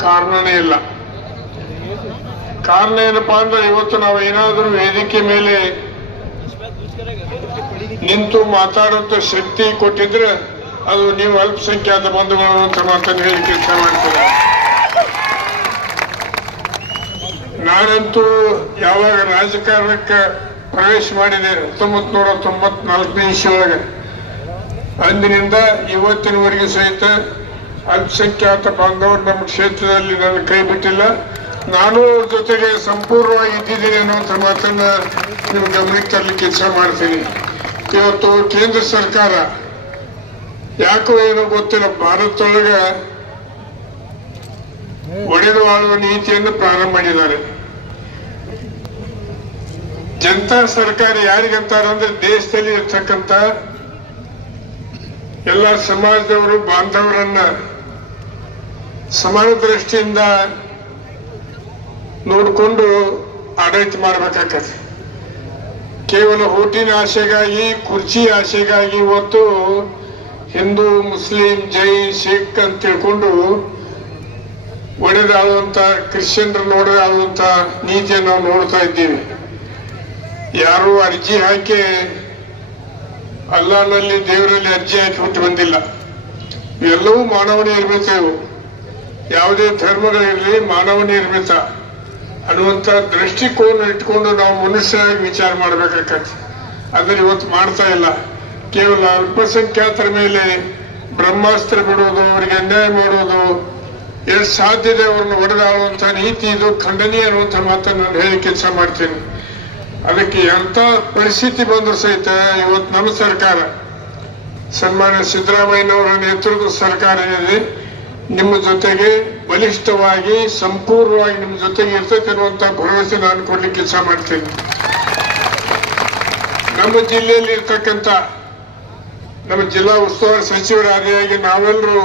ಕಾರಣನೇ ಇಲ್ಲ. ಕಾರಣ ಏನಪ್ಪಾ ಅಂದ್ರೆ ಇವತ್ತು ನಾವು ಏನಾದರೂ ವೇದಿಕೆ ಮೇಲೆ ನಿಂತು ಮಾತಾಡುವಂತ ಶಕ್ತಿ ಕೊಟ್ಟಿದ್ರೆ ಅದು ನೀವು ಅಲ್ಪಸಂಖ್ಯಾತ ಬಂಧುಗಳು ಅಂತ ಮಾತನ್ನು ಹೇಳಿ ಕೆಲಸ ಮಾಡ್ತೀರ? ನಾನಂತೂ ಯಾವಾಗ ರಾಜಕಾರಣಕ್ಕೆ ಪ್ರವೇಶ ಮಾಡಿದೆ ಹತ್ತೊಂಬತ್ ನೂರ ತೊಂಬತ್ನಾಲ್ಕನೇ ಇಸ್ವಿಯೊಳಗೆ. ಅಂದಿನಿಂದ ಇವತ್ತಿನವರೆಗೆ ಸಹಿತ ಅಲ್ಪಸಂಖ್ಯಾತ ಬಾಂಧವರು ನಮ್ಮ ಕ್ಷೇತ್ರದಲ್ಲಿ ನನ್ನ ಕೈ ಬಿಟ್ಟಿಲ್ಲ. ನಾನು ಅವ್ರ ಜೊತೆಗೆ ಸಂಪೂರ್ಣವಾಗಿ ಇದ್ದಿದ್ದೀನಿ ಅನ್ನುವಂಥ ಮಾತನ್ನ ನೀವು ಗಮನಕ್ಕೆ ತರಲಿ ಕೆಲಸ ಮಾಡ್ತೀನಿ. ಇವತ್ತು ಕೇಂದ್ರ ಸರ್ಕಾರ ಯಾಕೋ ಏನೋ ಗೊತ್ತಿಲ್ಲ, ಭಾರತದೊಳಗೆ ಒಡೆದು ಆಳುವ ನೀತಿಯನ್ನು ಪ್ರಾರಂಭ ಮಾಡಿದ್ದಾರೆ. ಜನತಾ ಸರ್ಕಾರ ಯಾರಿಗಂತಾರ ಅಂದ್ರೆ ದೇಶದಲ್ಲಿ ಇರ್ತಕ್ಕಂಥ ಎಲ್ಲ ಸಮಾಜದವರು, ಬಾಂಧವರನ್ನ ಸಮಾನ ದೃಷ್ಟಿಯಿಂದ ನೋಡಿಕೊಂಡು ಆಡಳಿತ ಮಾಡ್ಬೇಕಾಗತ್ತೆ ಕೇವಲ ಹೋಟಿನ ಆಸೆಗಾಗಿ, ಕುರ್ಚಿ ಆಸೆಗಾಗಿ ಇವತ್ತು ಹಿಂದೂ, ಮುಸ್ಲಿಂ, ಜೈ, ಸಿಖ್ ಅಂತ ತಿಳ್ಕೊಂಡು ಒಡೆದಾದಂತ ಕ್ರಿಶ್ಚಿಯನ್ರು ನೋಡದಾದಂತ ನೀತಿಯನ್ನು ನಾವು ನೋಡ್ತಾ ಇದ್ದೀವಿ. ಯಾರು ಅರ್ಜಿ ಹಾಕಿ ಅಲ್ಲಾನಲ್ಲಿ ದೇವರಲ್ಲಿ ಅರ್ಜಿ ಹಾಕಿ ಹುಟ್ಟು ಬಂದಿಲ್ಲ. ಇವೆಲ್ಲವೂ ಮಾನವನೇ ಇರಬೇಕು. ಯಾವುದೇ ಧರ್ಮಗಳಿರಲಿ ಮಾನವ ನಿರ್ಮಿತ ಅನ್ನುವಂಥ ದೃಷ್ಟಿಕೋನ ಇಟ್ಕೊಂಡು ನಾವು ಮನುಷ್ಯರಾಗಿ ವಿಚಾರ ಮಾಡ್ಬೇಕಾಗತ್ತೆ ಆದರೆ ಇವತ್ತು ಮಾಡ್ತಾ ಇಲ್ಲ. ಕೇವಲ ಅಲ್ಪಸಂಖ್ಯಾತರ ಮೇಲೆ ಬ್ರಹ್ಮಾಸ್ತ್ರ ಬಿಡೋದು ಅವರಿಗೆ ಅನ್ಯಾಯ ಮಾಡೋದು ಎಷ್ಟು ಸಾಧ್ಯತೆ ಅವ್ರನ್ನ ಒಡೆದಾಳುವಂತ ನೀತಿ ಇದು ಖಂಡನೀಯ ಅನ್ನುವಂಥ ಮಾತನ್ನು ನಾನು ಹೇಳಿ ಕೆಲಸ ಮಾಡ್ತೀನಿ. ಅದಕ್ಕೆ ಎಂತ ಪರಿಸ್ಥಿತಿ ಬಂದ್ರು ಸಹಿತ ಇವತ್ತು ನಮ್ಮ ಸರ್ಕಾರ, ಸನ್ಮಾನ್ಯ ಸಿದ್ದರಾಮಯ್ಯನವರ ನೇತೃತ್ವದ ಸರ್ಕಾರ ಏನಿದೆ ನಿಮ್ಮ ಜೊತೆಗೆ ಬಲಿಷ್ಠವಾಗಿ, ಸಂಪೂರ್ಣವಾಗಿ ನಿಮ್ಮ ಜೊತೆಗೆ ಇರ್ತಕ್ಕಿರುವಂತಹ ಭರವಸೆ ನಾನು ಕೊಡ್ಲಿಕ್ಕೆ ಕೆಲಸ ಮಾಡ್ತೇನೆ. ನಮ್ಮ ಜಿಲ್ಲೆಯಲ್ಲಿ ಇರ್ತಕ್ಕಂಥ ನಮ್ಮ ಜಿಲ್ಲಾ ಉಸ್ತುವಾರಿ ಸಚಿವರಾದಿಯಾಗಿ ನಾವೆಲ್ಲರೂ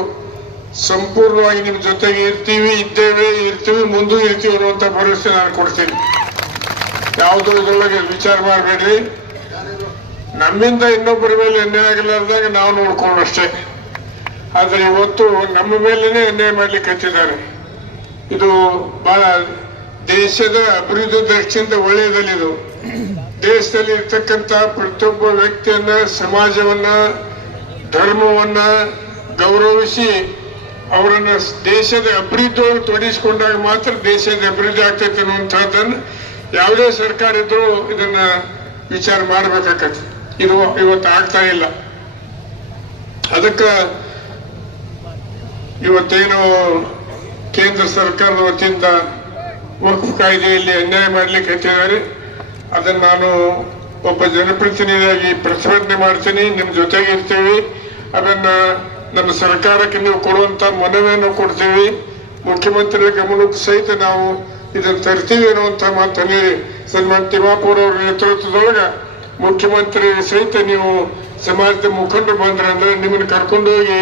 ಸಂಪೂರ್ಣವಾಗಿ ನಿಮ್ಮ ಜೊತೆಗೆ ಇರ್ತೀವಿ, ಇದ್ದೇವೆ, ಇರ್ತೀವಿ, ಮುಂದೂ ಇರ್ತೀವಿ ಅನ್ನುವಂಥ ಭರವಸೆ ನಾನು ಕೊಡ್ತೀನಿ. ಯಾವುದೋ ಇದ್ರೊಳಗೆ ವಿಚಾರ ಮಾಡಬೇಡ್ರಿ. ನಮ್ಮಿಂದ ಇನ್ನೊಬ್ಬರ ಮೇಲೆ ಎಣ್ಣೆ ಆಗಲಾರ್ದಾಗ ನಾವು ನೋಡ್ಕೊಂಡು ಅಷ್ಟೇ ಆದ್ರೆ ಇವತ್ತು ನಮ್ಮ ಮೇಲೇನೆ ಅನ್ಯಾಯ ಮಾಡ್ಲಿಕ್ಕೆ ಹಚ್ಚಿದ್ದಾರೆ ಇದು ಬಹಳ ದೇಶದ ಅಭಿವೃದ್ಧಿ ದೃಷ್ಟಿಯಿಂದ ಒಳ್ಳೆಯದಲ್ಲ ಇದು. ದೇಶದಲ್ಲಿ ಇರ್ತಕ್ಕಂಥ ಪ್ರತಿಯೊಬ್ಬ ವ್ಯಕ್ತಿಯನ್ನ, ಸಮಾಜವನ್ನ, ಧರ್ಮವನ್ನ ಗೌರವಿಸಿ ಅವರನ್ನ ದೇಶದ ಅಭಿವೃದ್ಧಿಯವರು ತೊಡಗಿಸಿಕೊಂಡಾಗ ಮಾತ್ರ ದೇಶದ ಅಭಿವೃದ್ಧಿ ಆಗ್ತೈತೆ ಅನ್ನುವಂಥದ್ದನ್ನು ಯಾವುದೇ ಸರ್ಕಾರ ಇದ್ರೂ ಇದನ್ನ ವಿಚಾರ ಮಾಡ್ಬೇಕಾಗತ್ತೆ. ಇದು ಇವತ್ತು ಆಗ್ತಾ ಇಲ್ಲ. ಅದಕ್ಕ ಇವತ್ತೇನು ಕೇಂದ್ರ ಸರ್ಕಾರದ ವತಿಯಿಂದ ವಕ್ಫ್ ಕಾಯ್ದೆಯಲ್ಲಿ ಅನ್ಯಾಯ ಮಾಡ್ಲಿಕ್ಕೆ ಹತ್ತಿದ್ದಾರೆ ಅದನ್ನು ನಾನು ಒಬ್ಬ ಜನಪ್ರತಿನಿಧಿಯಾಗಿ ಪ್ರತಿಭಟನೆ ಮಾಡ್ತೀನಿ. ನಿಮ್ಮ ಜೊತೆಗೆ ಇರ್ತೀವಿ. ಅದನ್ನು ನಮ್ಮ ಸರ್ಕಾರಕ್ಕೆ ನೀವು ಕೊಡುವಂಥ ಮನವಿಯನ್ನು ಕೊಡ್ತೀವಿ. ಮುಖ್ಯಮಂತ್ರಿಗಳ ಗಮನಕ್ಕೂ ಸಹಿತ ನಾವು ಇದನ್ನು ತರ್ತೀವಿ ಅನ್ನುವಂಥ ಮಾತಲ್ಲಿ ಸನ್ಮಾನ್ ತಿಮ್ಮಾಪುರ ಅವರ ನೇತೃತ್ವದೊಳಗ ಮುಖ್ಯಮಂತ್ರಿ ಸಹಿತ ನೀವು ಸಮಾಜದ ಮುಖಂಡರು ಬಂದ್ರೆ ಅಂದರೆ ನಿಮ್ಮನ್ನು ಕರ್ಕೊಂಡು ಹೋಗಿ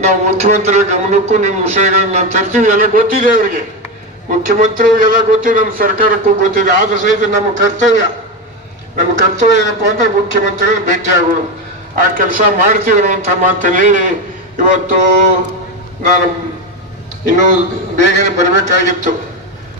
ನಾವು ಮುಖ್ಯಮಂತ್ರಿ ಗಮನಕ್ಕೂ ನಿಮ್ಮ ವಿಷಯಗಳನ್ನ ತರ್ತೀವಿ, ಎಲ್ಲ ಗೊತ್ತಿದೆ ಅವರಿಗೆ. ಮುಖ್ಯಮಂತ್ರಿಗಳಿಗೆಲ್ಲ ಗೊತ್ತಿದೆ, ನಮ್ಮ ಸರ್ಕಾರಕ್ಕೂ ಗೊತ್ತಿದೆ, ಆದ್ರೂ ಸಹಿತ ನಮ್ಮ ಕರ್ತವ್ಯ. ನಮ್ಮ ಕರ್ತವ್ಯ ಏನಪ್ಪ ಅಂದ್ರೆ ಮುಖ್ಯಮಂತ್ರಿಗಳು ಭೇಟಿ ಆಗೋದು. ಆ ಕೆಲಸ ಮಾಡ್ತೀವಿ ಅನ್ನುವಂಥ ಮಾತನ್ನು ಹೇಳಿ, ಇವತ್ತು ನಾನು ಇನ್ನೂ ಬೇಗನೆ ಬರಬೇಕಾಗಿತ್ತು.